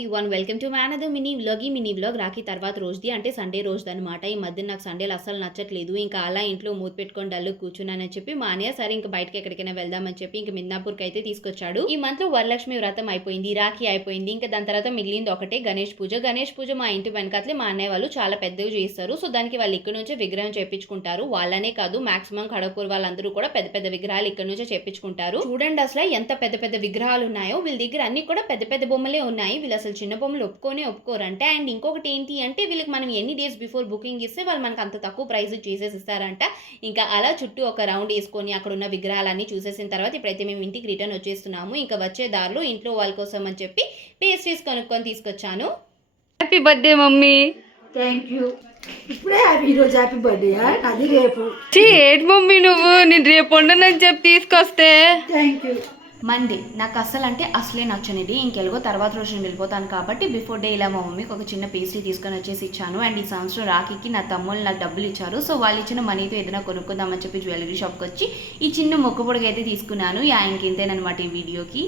Everyone welcome to another mini vlog Rakhi తర్వాత రోజుది అంటే సండే రోజుది అనమాట. ఈ మధ్య నాకు సండేలు అస్సలు నచ్చట్లేదు. ఇంకా అలా ఇంట్లో మూత పెట్టుకొని డల్లు కూర్చున్నానని చెప్పి మా అన్నయ్య సరే ఇంకా బయటకి ఎక్కడికైనా వెళ్దామని చెప్పి ఇంకా మిద్నాపూర్కి అయితే తీసుకొచ్చాడు. ఈ మంత్ లో వరలక్ష్మి వ్రతం అయిపోయింది, రాఖీ అయిపోయింది. ఇంకా దాని తర్వాత మిగిలింది ఒకటే గణేష్ పూజ. గణేష్ పూజ మా ఇంటి వెనకాతలే మా అన్నయ్య వాళ్ళు చాలా పెద్దగా చేస్తారు. సో దానికి వాళ్ళు ఇక్కడ నుంచే విగ్రహం చేపించుకుంటారు. వాళ్ళనే కాదు మాక్సిమం ఖడగపూర్ వాళ్ళందరూ కూడా పెద్ద పెద్ద విగ్రహాలు ఇక్కడ నుంచే చేపించుకుంటారు. చూడండి అసలు ఎంత పెద్ద పెద్ద విగ్రహాలు ఉన్నాయో. వీళ్ళ దగ్గర అన్ని కూడా పెద్ద పెద్ద బొమ్మలే ఉన్నాయి. వీళ్ళు అసలు చిన్న బొమ్మలు ఒప్పుకోరంట. అండ్ ఇంకొకటి ఏంటి అంటే వీళ్ళకి మనం ఎన్ని డేస్ బిఫోర్ బుకింగ్ ఇస్తే వాళ్ళు మనకు అంత తక్కువ ప్రైస్ చేసేసి ఇస్తారంట. ఇంకా అలా చుట్టూ ఒక రౌండ్ వేసుకొని అక్కడ ఉన్న విగ్రహాలన్నీ చూసేసిన తర్వాత ఇప్పుడైతే మేము ఇంటికి రిటర్న్ వచ్చేస్తున్నాము. ఇంకా వచ్చే దారిలో ఇంట్లో వాళ్ళ కోసం అని చెప్పి పేస్ట్రీస్ కొనుక్కొని తీసుకొచ్చాను. Happy birthday mummy. Thank you. ఇప్పుడే ఈరోజు హ్యాపీ బర్త్డే, అది రేపు. ఏంటి మమ్మీ నువ్వు, నేను రేపు ఉండనని చెప్పి తీసుకొస్తే. Thank you. మండే నాకు అస్సలు అంటే అసలే నచ్చనిది. ఇంకెలాగో తర్వాత రోజు నేను వెళ్ళిపోతాను కాబట్టి బిఫోర్ డే ఇలా మా మమ్మీకి ఒక చిన్న పేస్ట్రీ తీసుకొని వచ్చేసి ఇచ్చాను. అండ్ ఈ సంవత్సరం రాఖీకి నా తమ్ముళ్ళు నాకు డబ్బులు ఇచ్చారు. సో వాళ్ళు ఇచ్చిన మనీతో ఏదైనా కొనుక్కుందామని చెప్పి జ్యువెలరీ షాప్కి వచ్చి ఈ చిన్న మొక్క పొడిగా అయితే తీసుకున్నాను. ఇంకేంతేనమాట ఈ వీడియోకి.